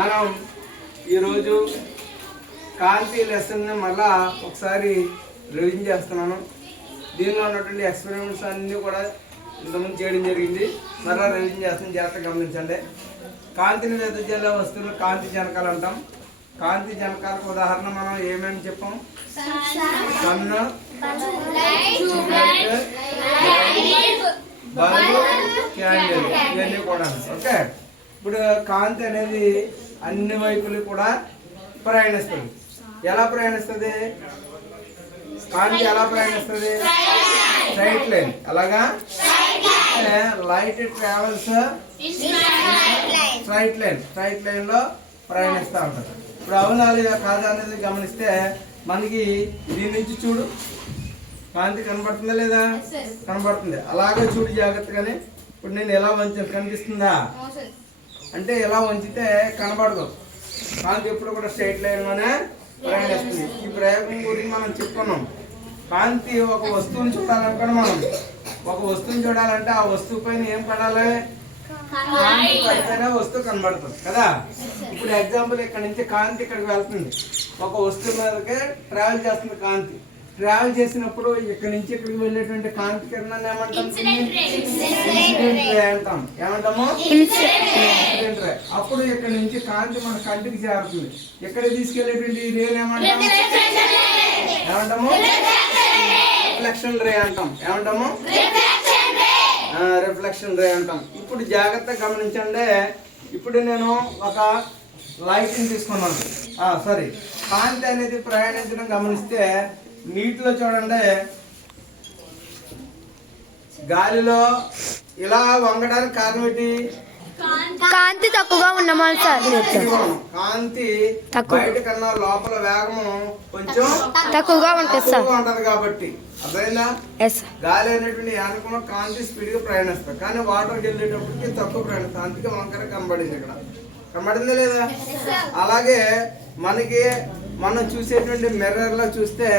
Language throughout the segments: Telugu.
మనం ఈరోజు కాంతి లెసన్ మళ్ళా ఒకసారి రివిజన్ చేస్తున్నాను. దీనిలో ఉన్నటువంటి ఎక్స్పెరిమెంట్స్ అన్నీ కూడా ఇంతకుముందు చేయడం జరిగింది. మళ్ళీ రివిజన్ చేస్తాను, జాగ్రత్తగా గమనించండి. కాంతిని వెదజల్లే వస్తువులు కాంతి జనకాలు అంటాం. కాంతి జనకాలకు ఉదాహరణ మనం ఏమేమి చెప్పాం? సన్ను, బల్బు, క్యాండిల్, ఇవన్నీ కూడా. ఓకే, ఇప్పుడు కాంతి అనేది అన్ని వైపులు కూడా ప్రయాణిస్తుంది. ఎలా ప్రయాణిస్తుంది? కాంతి ఎలా ప్రయాణిస్తుంది? Straight line. అలాగా light travels straight line. Straight line లో ప్రయాణిస్తూ ఉంటుంది. ఇప్పుడు అవునాలి కాదా అనేది గమనిస్తే మనకి దీని నుంచి చూడు, కాంతి కనబడుతుందా లేదా? కనబడుతుంది. అలాగే చూడు జాగ్రత్తగానే. ఇప్పుడు నేను ఎలా వంచాను, కనిపిస్తుందా? అంటే ఎలా వంచితే కనబడదు. కాంతి ఎప్పుడు కూడా స్ట్రైట్ లైన్ లోనే ప్రయాణిస్తుంది. ఈ ప్రయోగం గురించి మనం చెప్పుకున్నాం. కాంతి ఒక వస్తువుని చూడాలనుకోండి, మనం ఒక వస్తువుని చూడాలంటే ఆ వస్తువు పైన ఏం పడాలి? కాంతి పడితేనే వస్తువు కనబడుతుంది కదా. ఇప్పుడు ఎగ్జాంపుల్, ఇక్కడ నుంచి కాంతి ఇక్కడికి వెళ్తుంది, ఒక వస్తువు మీదకి ట్రావెల్ చేస్తుంది కాంతి. ట్రావెల్ చేసినప్పుడు ఇక్కడ నుంచి ఇక్కడికి వెళ్ళేటువంటి కాంతి కిరణాన్ని ఏమంటాం? ఇన్సిడెంట్ రే అంటాం. ఏమంటాము? Incident ray. అప్పుడు ఇక్కడ నుంచి కాంతి మన కంటికి చేరుతుంది. ఎక్కడ తీసుకెళ్లేటువంటి రేని ఏమంటాము? రిఫ్లెక్షన్ రే అంటాం. ఏమంటాము? రిఫ్లెక్షన్ రే అంటాం. ఇప్పుడు జాగ్రత్తగా గమనించండి. ఇప్పుడు నేను ఒక లైట్ ని తీసుకున్నాను. సారీ, కాంతి అనేది ప్రయాణించడం గమనిస్తే నీటిలో చూడండి, గాలిలో ఇలా వంగడానికి కారణం ఏంటి? కాంతి తక్కువగా ఉన్నామా సార్? కాంతి బయట కన్నా లోపల వేగము కొంచెం తక్కువగా ఉంటది కాబట్టి. అదేనా గాలి అనేటువంటి యానకంలో కాంతి స్పీడ్ గా ప్రయాణిస్తారు, కానీ వాటర్కి వెళ్ళేటప్పటికి తక్కువ ప్రయాణిస్తారు. అందుకే వంకర కనబడింది. ఇక్కడ కనబడిందా లేదా? అలాగే మనకి మనం చూసేటువంటి మిర్రర్ లో చూస్తే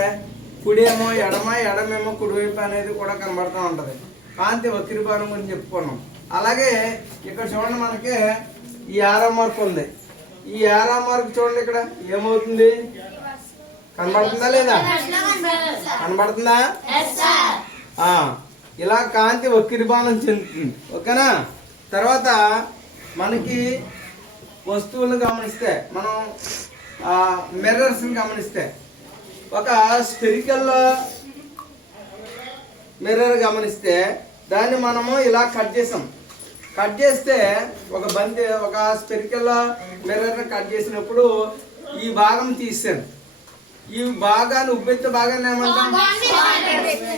కుడేమో ఎడమ, ఎడమేమో కుడివైపు అనేది కూడా కనబడుతూ ఉంటది. కాంతి వక్రీభవనం గురించి చెప్పుకున్నాం. అలాగే ఇక్కడ చూడండి, మనకి ఈ ఆరో మార్క్ ఉంది. ఈ ఆరో మార్క్ చూడండి, ఇక్కడ ఏమవుతుంది? కనబడుతుందా లేదా? కనబడుతుందా? ఇలా కాంతి వక్రీభవనం చెందుతుంది. ఓకేనా? తర్వాత మనకి వస్తువులను గమనిస్తే, మనం మిర్రర్స్ ని గమనిస్తే, ఒక స్పెరికల్ మిర్రర్ గమనిస్తే దాన్ని మనము ఇలా కట్ చేసాం. కట్ చేస్తే ఒక స్పెరికల్ మిర్రర్ కట్ చేసినప్పుడు ఈ భాగం తీసాను. ఈ భాగాన్ని ఉబ్బెత్తే భాగాన్ని ఏమంటాం?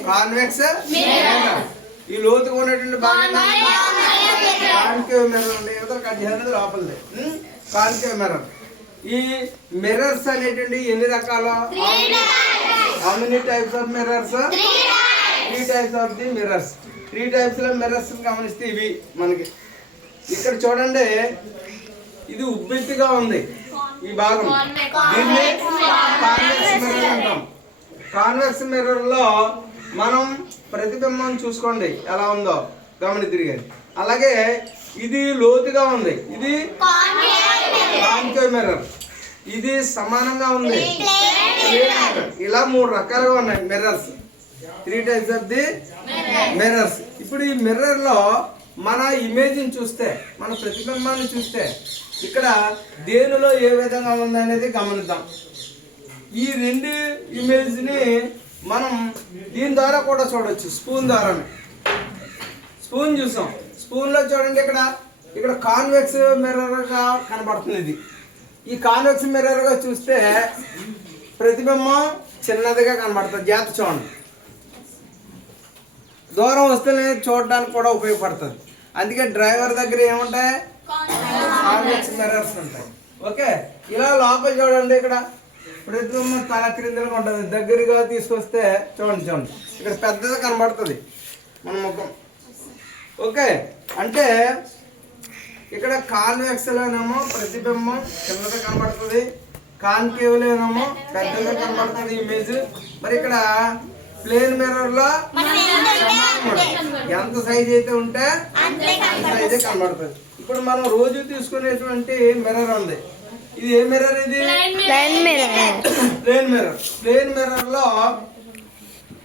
Convex mirror. ఈ లోతుగా ఉన్నటువంటి భాగాన్ని కాన్కేవ్ మిర్రర్ ఉండే కట్ చేసినది లోపలిది కాన్కేవ్ మిర్రర్. ఈ మిర్రర్స్ అనేటువంటి ఎన్ని రకాలు? How many types of mirrors? 3 types of the mirrors. 3 types లో మిర్రర్స్ గమనిస్తే ఇవి మనకి ఇక్కడ చూడండి, ఇది ఉబ్బెత్తుగా ఉంది ఈ భాగం. దీన్ని కాన్వెక్స్ మిర్రర్ అంటాం. కాన్వెక్స్ మిర్రర్ లో మనం ప్రతిబింబం చూసుకోండి ఎలా ఉందో గమనిద్దిరిగారు. అలాగే ఇది లోతుగా ఉంది, ఇది కాన్కేవ్ మిర్రర్. ఇది సమానంగా ఉంది, ఇలా 3 రకాలుగా ఉన్నాయి mirrors. 3 types of the mirrors. ఇప్పుడు ఈ మిర్రర్ లో మన ఇమేజ్ ని చూస్తే, మన ప్రతిబింబాన్ని చూస్తే ఇక్కడ దేనిలో ఏ విధంగా ఉంది అనేది గమనిద్దాం. ఈ 2 ఇమేజ్ ని మనం దీని ద్వారా కూడా చూడొచ్చు, స్పూన్ ద్వారానే. స్పూన్ చూసాం, స్పూన్ లో చూడండి, ఇక్కడ కాన్వెక్స్ మిర్రర్ గా కనబడుతుంది. ఇది ఈ కాన్వెక్స్ మిర్రర్ గా చూస్తే ప్రతిబింబం చిన్నదిగా కనబడుతుంది. జాగ్రత్త చూడండి, దూరం వస్తేనే చూడడానికి కూడా ఉపయోగపడుతుంది. అందుకే డ్రైవర్ దగ్గర ఏముంటాయి? కాన్వెక్స్ మిర్రర్స్ ఉంటాయి. ఓకే, ఇలా లోపల చూడండి, ఇక్కడ ప్రతిబింబం తల క్రిందలుగా ఉంటుంది. దగ్గరగా తీసుకొస్తే చూడండి, ఇక్కడ పెద్దది కనబడుతుంది మన ముఖం. ఓకే, అంటే ఇక్కడ కాన్వెక్స్ లోనేమో ప్రతిబింబం చిన్నగా కనబడుతుంది, కాన్కేవ్ లోనేమో పెద్దగా కనబడుతుంది ఇమేజ్. మరి ఇక్కడ ప్లేన్ మిర్రర్ లో ఎంత సైజ్ అయితే ఉంటే అంత సైజే కనబడుతుంది. ఇప్పుడు మనం రోజు తీసుకునేటువంటి మిర్రర్ ఉంది. ఇది ఏ మిర్రర్? ఇది ప్లైన్ మిర్రర్. ప్లేన్ మిర్రర్ లో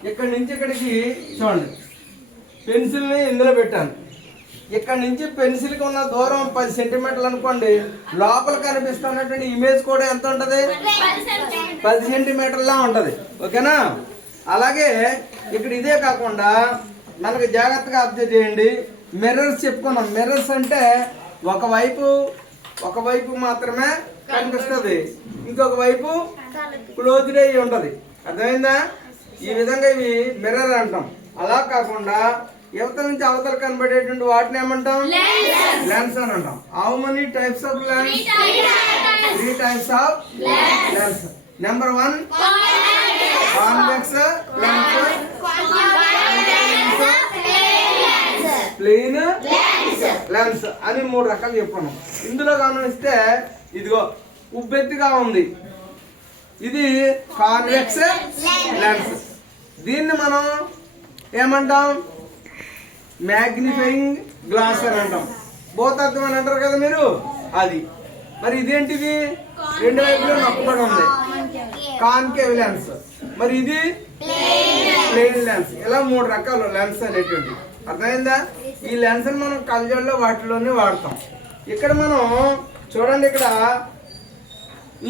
ఇక్కడి నుంచి ఇక్కడికి చూడండి, పెన్సిల్ ని ఇందులో పెట్టాను. ఇక్కడ నుంచి పెన్సిల్ కి ఉన్న దూరం 10 సెంటీమీటర్లు అనుకోండి. లోపల కనిపిస్తున్నటువంటి ఇమేజ్ కూడా ఎంత ఉంటది? 10 సెంటీమీటర్లా ఉంటది. ఓకేనా? అలాగే ఇక్కడ ఇదే కాకుండా మనకు జాగ్రత్తగా అబ్జర్వ్ చేయండి. మిర్రర్స్ చెప్పుకున్నాం. మిర్రర్స్ అంటే ఒకవైపు మాత్రమే కనిపిస్తుంది, ఇంకొక వైపు క్లోజ్డ్ అయ్యి ఉంటది. అర్థమైందా? ఈ విధంగా ఇవి మిర్రర్ అంటాం. అలా కాకుండా యువతల నుంచి అవతల కనబడేటువంటి వాటిని ఏమంటాం? లెన్స్ అని అంటాం. How many types of lens? 3 types of lens. Number 1 convex lens, plain lens అని 3 రకాలు చెప్పుకున్నాం. ఇందులో గమనిస్తే ఇదిగో ఉబ్బెత్తిగా ఉంది, ఇది కాన్వెక్స్ లెన్స్. దీన్ని మనం ఏమంటాం? మ్యాగ్నిఫైయింగ్ గ్లాస్ అని అంటాం. భూతత్వం అని అంటారు కదా మీరు, అది. మరి ఇదేంటిది? 2 వైపులు నొక్కబడి ఉంది, కాన్కేవ్ లెన్స్. మరి ఇది ప్లెయిన్ లెన్స్. ఇలా 3 రకాలు లెన్స్ అనేటువంటి. అర్థమైందా? ఈ లెన్స్ మనం కళ్ళజోళ్ళలో వాటిలోనే వాడతాం. ఇక్కడ మనం చూడండి, ఇక్కడ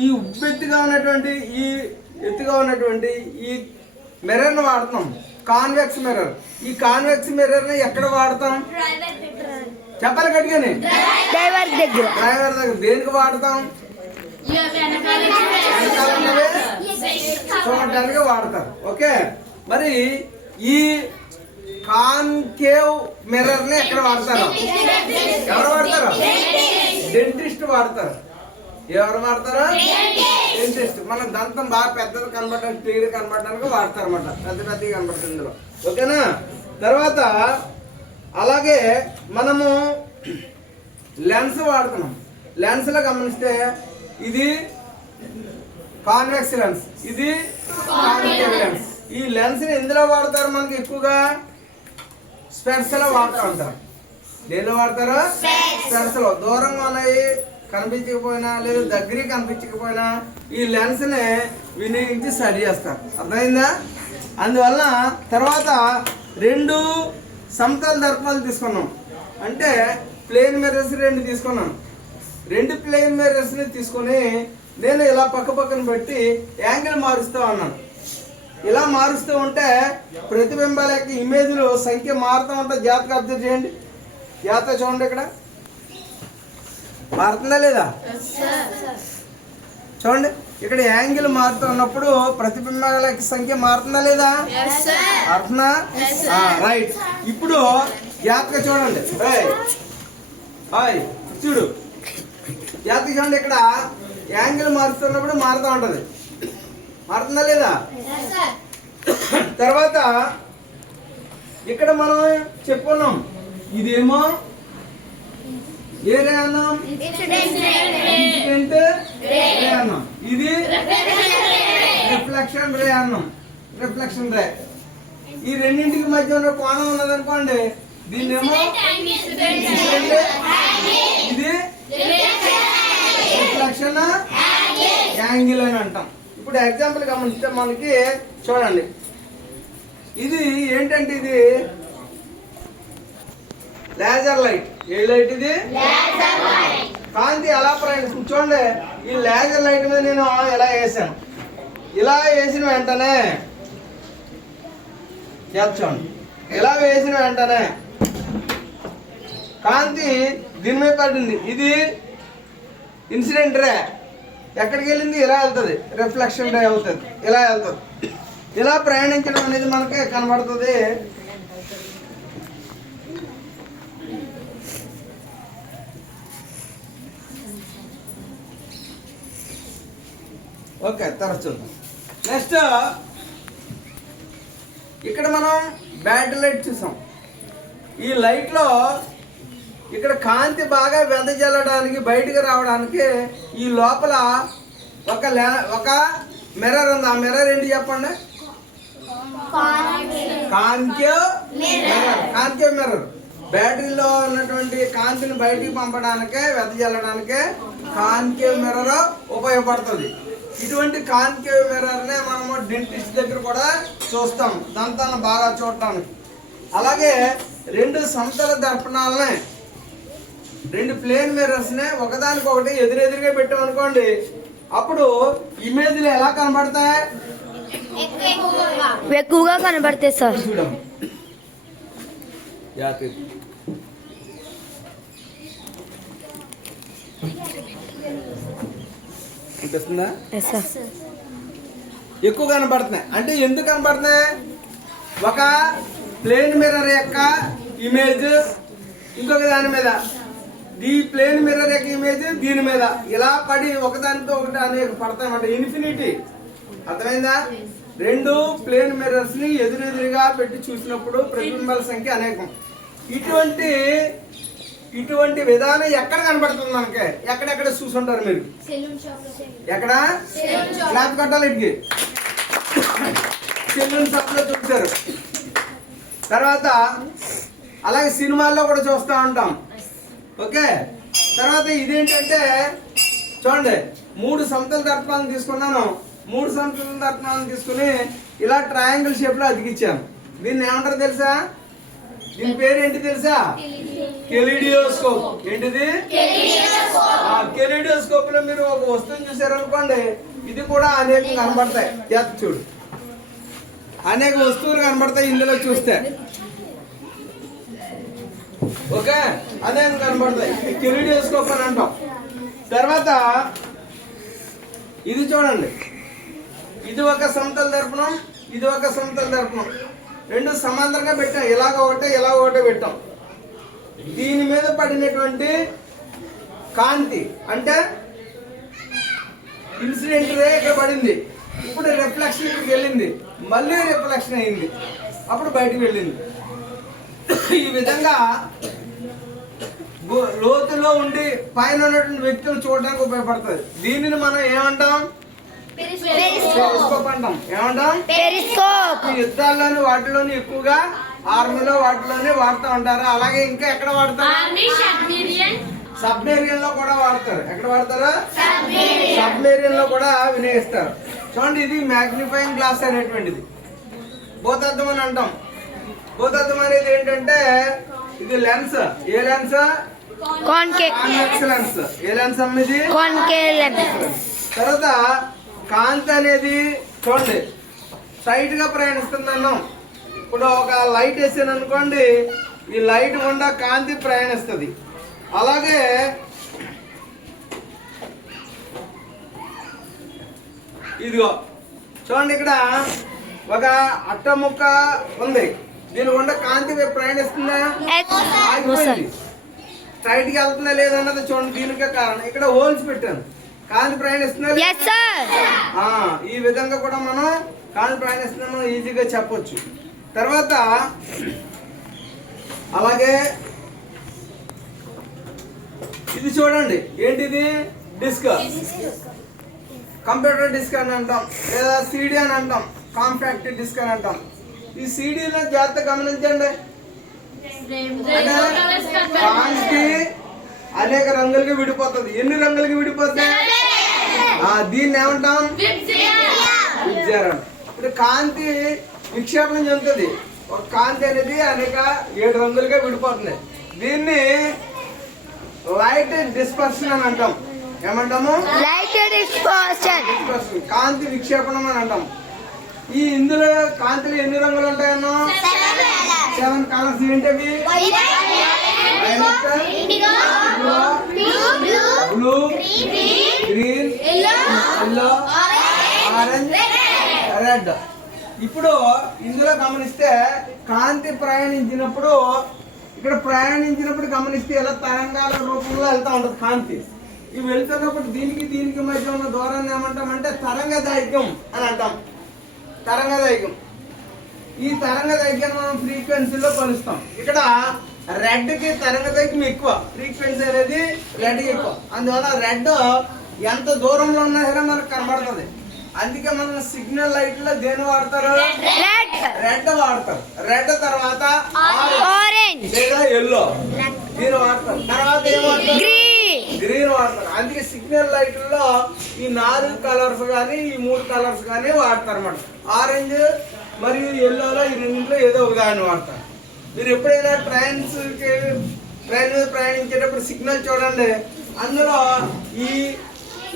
ఈ ఉబ్బెత్తుగా ఉన్నటువంటి ఈ మిర్రర్ ని వాడతాం, కాన్వెక్స్ మిర్రర్. ఈ కాన్వెక్స్ మిర్రర్ ని ఎక్కడ వాడతాం? చెప్పాలి గట్టిగానే. డ్రైవర్ దగ్గర. దేనికి వాడతాం? చూడటానికి వాడతారు. ఓకే. మరి ఈ కాన్కేవ్ మిర్రర్ ని ఎక్కడ వాడతారు? ఎవరు వాడతారు? డెంటిస్ట్ వాడతారు. ఎవరు వాడతారు? డెంటిస్ట్. మన దంతం బాగా పెద్దది కనబడటానికి, క్లియర్ కనబడటానికి వాడతారు అన్నమాట. పెద్దగా కనబడుతుంది ఇందులో. ఓకేనా? తర్వాత అలాగే మనము లెన్స్ వాడుతున్నాం. లెన్స్ లో గమనిస్తే ఇది కాన్వెక్స్ లెన్స్, ఇది కాన్కేవ్ లెన్స్. ఈ లెన్స్ ని ఎందులో వాడతారు? మనకి ఎక్కువగా స్పెట్స్ లో వాడుతూ ఉంటారు. దేనిలో వాడతారు? స్పెట్స్ లో. దూరంగా ఉన్నాయి కనిపించకపోయినా లేదా దగ్గరికి కనిపించకపోయినా ఈ లెన్స్ ని వినియోగించి స్టడీ చేస్తారు. అర్థమైందా? అందువల్ల తర్వాత 2 సమతల దర్పణాలు తీసుకున్నాం. అంటే ప్లేన్ మిర్రర్స్ 2 తీసుకున్నాను. 2 ప్లేన్ మిర్రర్స్ ని తీసుకొని నేను ఇలా పక్కన పెట్టి యాంగిల్ మారుస్తూ ఉన్నాను. ఇలా మారుస్తూ ఉంటే ప్రతిబింబాల యొక్క ఇమేజ్లు సంఖ్య మారుతూ ఉంటే జాగ్రత్తగా అబ్జర్వ్ చేయండి. జాగ్రత్త చూడండి, ఇక్కడ మారుతుందా లేదా? చూడండి, ఇక్కడ యాంగిల్ మారుతూ ఉన్నప్పుడు ప్రతిబింబాల యొక్క సంఖ్య మారుతుందా లేదా? మారుతుందా? రైట్. ఇప్పుడు జాగ్రత్తగా చూడండి. చూడు, జాగ్రత్తగా చూడండి. ఇక్కడ యాంగిల్ మారుతున్నప్పుడు మారుతూ ఉంటది. మారుతుందా లేదా? తర్వాత ఇక్కడ మనం చెప్పుకున్నాం, ఇదేమో ఏ రే అన్నాం? ఇన్సిడెంట్ రే అన్నాం. ఇది రిఫ్లెక్షన్ రే అన్నాం. రిఫ్లెక్షన్ రే. ఈ రెండింటికి మధ్య ఉన్న కోణం ఉన్నదనుకోండి, దీన్నేమో ఇన్సిడెంట్, ఇది రిఫ్లెక్షన్ యాంగిల్ అని అంటాం. ఇప్పుడు ఎగ్జాంపుల్ గమనిస్తే మనకి చూడండి, ఇది ఏంటంటే ఇది లేజర్ లైట్. ఏ లైట్ ఇది? కాంతి ఎలా ప్రయాణిస్తుంది చూడండి. ఈ లేజర్ లైట్ మీద నేను ఎలా వేసాను, ఇలా వేసిన వెంటనే చూడండి, ఇలా వేసిన వెంటనే కాంతి దీని మీద పడింది. ఇది ఇన్సిడెంట్ రే. ఎక్కడికి వెళ్ళింది? ఇలా వెళ్తుంది. రిఫ్లెక్షన్ రే అవుతుంది, ఇలా వెళ్తుంది. ఇలా ప్రయాణించడం అనేది మనకి కనబడుతుంది. ఓకే, తర్వాత చూద్దాం. నెక్స్ట్ ఇక్కడ మనం బ్యాటరీ లైట్ చూసాం. ఈ లైట్ లో ఇక్కడ కాంతి బాగా వెదజల్లడానికి, బయటికి రావడానికి ఈ లోపల ఒక మిర్రర్ ఉంది. ఆ మిర్రర్ ఏంటి చెప్పండి? Concave mirror. Concave mirror. బ్యాటరీలో ఉన్నటువంటి కాంతిని బయటికి పంపడానికే వెదజల్లడానికే కాన్కేవ్ మిర్రర్ ఉపయోగపడుతుంది. ఇటువంటి కాన్కేవ్ మిర్రర్నే మనము డెంటిస్ట్ దగ్గర కూడా చూస్తాం దంతాలను బాగా చూడటానికి. అలాగే రెండు సమతల దర్పణాలనే, రెండు ప్లేన్ మిర్రర్స్ నే ఒకదానికొకటి ఎదురెదురుగా పెట్టామనుకోండి, అప్పుడు ఇమేజ్లు ఎలా కనబడతాయి? ఎక్కువగా కనబడతాయి సార్. చూడము అనిపిస్తుందా? Yes sir. ఎక్కువ కనబడుతున్నాయి అంటే ఎందుకు కనబడుతున్నాయి? ఒక ప్లేన్ మిర్రర్ యొక్క ఇమేజ్ ఇంకొక దాని మీద, ఈ ప్లేన్ మిర్రర్ యొక్క ఇమేజ్ దీని మీద ఇలా పడి ఒకదానితో ఒకటి అనేక పడతాయి అన్నమాట. ఇన్ఫినిటీ. అర్థమైందా? రెండు ప్లేన్ మిర్రర్స్ ని ఎదురెదురుగా పెట్టి చూసినప్పుడు ప్రతిబింబాల సంఖ్య అనేకం. ఇటువంటి విధానం ఎక్కడ కనబడుతుంది మనకి? ఎక్కడెక్కడ చూసుంటారు మీరు? ఎక్కడ క్లాత్ కట్టాలి, ఇటుకి సెలూన్ షాప్ లో చూసారు. తర్వాత అలాగే సినిమాల్లో కూడా చూస్తూ ఉంటాం. ఓకే, తర్వాత ఇదేంటంటే చూడండి, 3 సమతల దర్పణాలను తీసుకున్నాను. 3 సమతల దర్పణాలను తీసుకుని ఇలా ట్రయాంగిల్ షేప్ లో అతికిచ్చాను. దీన్ని ఏమంటారు తెలుసా? దీని పేరు ఏంటి తెలుసా? కెలిడియోస్కోప్. ఏంటిది? కెలిడియోస్కోప్ లో మీరు ఒక వస్తువుని చూసారనుకోండి, ఇది కూడా అనేక కనబడతాయి. చూడు, అనేక వస్తువులు కనబడతాయి ఇందులో చూస్తే. ఓకే, అనేక కనబడతాయి. కెలిడియోస్కోప్ అని అంటాం. తర్వాత ఇది చూడండి, ఇది ఒక సమతల దర్పణం, ఇది ఒక సమతల దర్పణం. రెండు సమాంతరంగా పెట్టాం. ఇలాగ ఒకటే పెట్టాం. దీని మీద పడినటువంటి కాంతి అంటే ఇన్సిడెంట్ రే ఇక్కడ పడింది, ఇప్పుడు రిఫ్లెక్షన్ ఇక్కడికి వెళ్ళింది, మళ్ళీ రిఫ్లెక్షన్ అయింది, అప్పుడు బయటకు వెళ్ళింది. ఈ విధంగా లోతులో ఉండి పైన ఉన్నటువంటి వ్యక్తులు చూడడానికి ఉపయోగపడుతుంది. దీనిని మనం ఏమంటాం? పెరిస్కోప్ అంటాం. ఏమంటాం? పెరిస్కోప్. యుద్ధాల్లోని వాటిలోని ఎక్కువగా ఆర్మీలో వాటిలోనే వాడుతూ ఉంటారు. అలాగే ఇంకా ఎక్కడ వాడతారు? సబ్మెరీన్ లో కూడా వాడతారు. ఎక్కడ వాడతారు? సబ్మెరీన్ లో కూడా వినియోగిస్తారు. చూడండి, ఇది మ్యాగ్నిఫైయింగ్ గ్లాస్ అనేటువంటిది భూతద్దం అని అంటాం. భూతద్దం అనేది ఏంటంటే ఇది లెన్స్. ఏ లెన్స్? Convex lens. ఏ లెన్స్ అమ్మది? Concave lens. తర్వాత కాంతి అనేది చూడండి స్ట్రైట్ గా ప్రయాణిస్తుంది అన్నాం. ఇప్పుడు ఒక లైట్ వేసాను అనుకోండి, ఈ లైట్ గుండా కాంతి ప్రయాణిస్తుంది. అలాగే ఇదిగో చూడండి, ఇక్కడ ఒక అట్ట ముక్క ఉంది, దీని గుండా కాంతి ప్రయాణిస్తుందా? ఆగిపోయింది. స్ట్రైట్ గా వెళ్తుందా లేదన్నది చూడండి. దీనికే కారణం ఇక్కడ హోల్స్ పెట్టాను. కాంతి ప్రయాణిస్తుందా? ఈ విధంగా కూడా మనం కాంతి ప్రయాణిస్తున్నా మనం ఈజీగా చెప్పొచ్చు. తర్వాత అలాగే ఇది చూడండి, ఏంటిది? డిస్క్. కంప్యూటర్ డిస్క్ అని అంటాం, లేదా సిడి అని అంటాం, కాంపాక్ట్ డిస్క్ అని అంటాం. ఈ సిడిలో జాగ్రత్త గమనించండి, కాంతి అనేక రంగులకి విడిపోతుంది. ఎన్ని రంగులకి విడిపోతాయి? దీన్ని ఏమంటాం? విప్జారం. ఇప్పుడు కాంతి విక్షేపణం చెందుతుంది. ఒక కాంతి అనేది అనేక 7 రంగులుగా విడిపోతుంది. దీన్ని లైట్ డిస్పర్షన్ అని అంటాం. ఏమంటాము? Light dispersion. కాంతి విక్షేపణం అని అంటాం. ఈ ఇందులో కాంతిలో ఎన్ని రంగులు ఉంటాయన్నో? 7 కలర్స్. ఏంటవి? Blue, green, yellow, orange, red. ఇప్పుడు ఇందులో గమనిస్తే కాంతి ప్రయాణించినప్పుడు గమనిస్తే ఇలా తరంగాల రూపంలో వెళ్తా ఉంటది కాంతి. ఇవి వెళ్తున్నప్పుడు దీనికి మధ్య ఉన్న దూరాన్ని ఏమంటామంటే తరంగదైర్ఘ్యం అని అంటాం. తరంగదైర్ఘ్యం. ఈ తరంగదైర్ఘ్యాన్ని మనం ఫ్రీక్వెన్సీలో కొలుస్తాం. ఇక్కడ రెడ్ కి తరంగదైర్ఘ్యం ఎక్కువ, ఫ్రీక్వెన్సీ అనేది రెడ్ ఎక్కువ. అందువల్ల రెడ్ ఎంత దూరంలో ఉన్నా సరే మనకు కనబడుతుంది. అందుకే మనం సిగ్నల్ లైట్ లో దేని వాడతారు? రెడ్ వాడతారు. రెడ్ తర్వాత ఆరెంజ్ లేదా ఎల్లో గ్రీన్ వాడతారు. తర్వాత ఏం వాడతారు? గ్రీన్ వాడతారు. అందుకే సిగ్నల్ లైట్లలో ఈ 4 కలర్స్ కానీ ఈ 3 కలర్స్ కానీ వాడతారు అన్నమాట. ఆరెంజ్ మరియు ఎల్లోలో ఈ రెండింటిలో ఏదో ఒక దాన్ని వాడతారు. మీరు ఎప్పుడైనా ట్రైన్ మీద ప్రయాణించేటప్పుడు సిగ్నల్ చూడండి, అందులో ఈ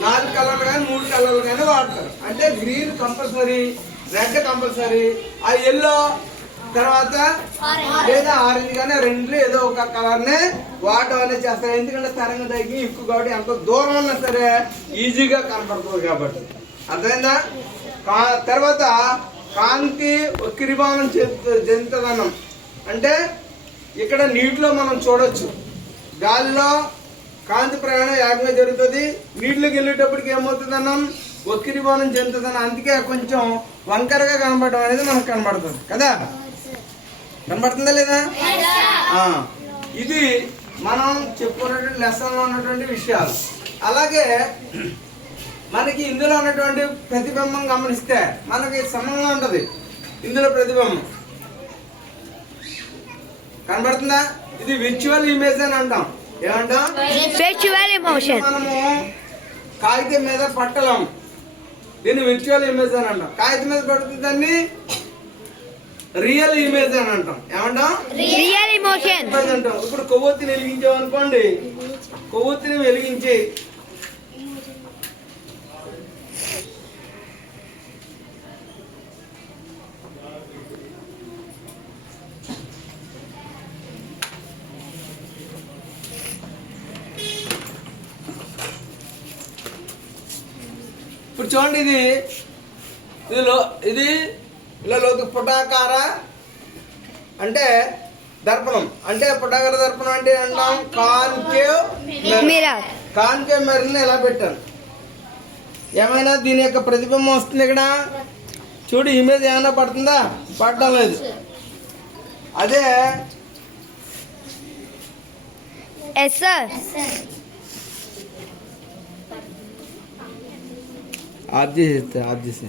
4 కలర్లు కానీ 3 కలర్లు కానీ వాడతారు. అంటే గ్రీన్ కంపల్సరీ, రెడ్ కంపల్సరీ, ఆ ఎల్లో తర్వాత లేదా ఆరెంజ్ కానీ రెండులో ఏదో ఒక కలర్ నే వాడడం అనేది చేస్తారు. ఎందుకంటే తరంగ దగ్గర ఎక్కువ కాబట్టి ఎంత దూరం ఉన్నా సరే ఈజీగా కనపడుతుంది కాబట్టి. అర్థమైందా? తర్వాత కాంతి వక్రీభవనం చెందుతదనం అంటే ఇక్కడ నీటిలో మనం చూడొచ్చు, గాలిలో కాంతి ప్రయాణం వేగంగా జరుగుతుంది. నీటిలోకి వెళ్ళేటప్పటికి ఏమవుతుంది అన్నాం? వక్రీభవనం చెందుతుంది. అందుకే కొంచెం వంకరగా కనపడడం అనేది మనకు కనబడుతుంది కదా. కనబడుతుందా లేదా? ఇది మనం చెప్పుకున్నటువంటి లెసన్లో ఉన్నటువంటి విషయాలు. అలాగే మనకి ఇందులో ఉన్నటువంటి ప్రతిబింబం గమనిస్తే మనకి సమంగా ఉంటది. ఇందులో ప్రతిబింబం కనబడుతుందా? ఇది విర్చువల్ ఇమేజ్ అని అంటాం. ఏమంటాం? Virtual emotion. మనము కాగితం మీద పట్టలేము, దీన్ని విర్చువల్ ఇమేజ్ అని అంటాం. కాగితం మీద పడుతుంది దాన్ని రియల్ ఇమేజ్ అని అంటాం. ఏమంటాం? రియల్ ఎమోషన్ అంటాం. ఇప్పుడు కొవ్వొత్తిని వెలిగించామనుకోండి, కొవ్వొత్తిని వెలిగించి ఇప్పుడు చూడండి, ఇది ఇలా లోతు పుటాకార అంటే దర్పణం. అంటే పుటాకార దర్పణం అంటే అంటాం కాన్కేవ్ మిర్రర్. కాన్కేవ్ మిర్రర్ని ఎలా పెట్టాను? ఏమైనా దీని యొక్క ప్రతిబింబం వస్తుంది ఇక్కడ చూడు. ఇమేజ్ ఏమైనా పడుతుందా? పడడం లేదు. అదే ఎస్ సార్. ఆఫ్ చేసి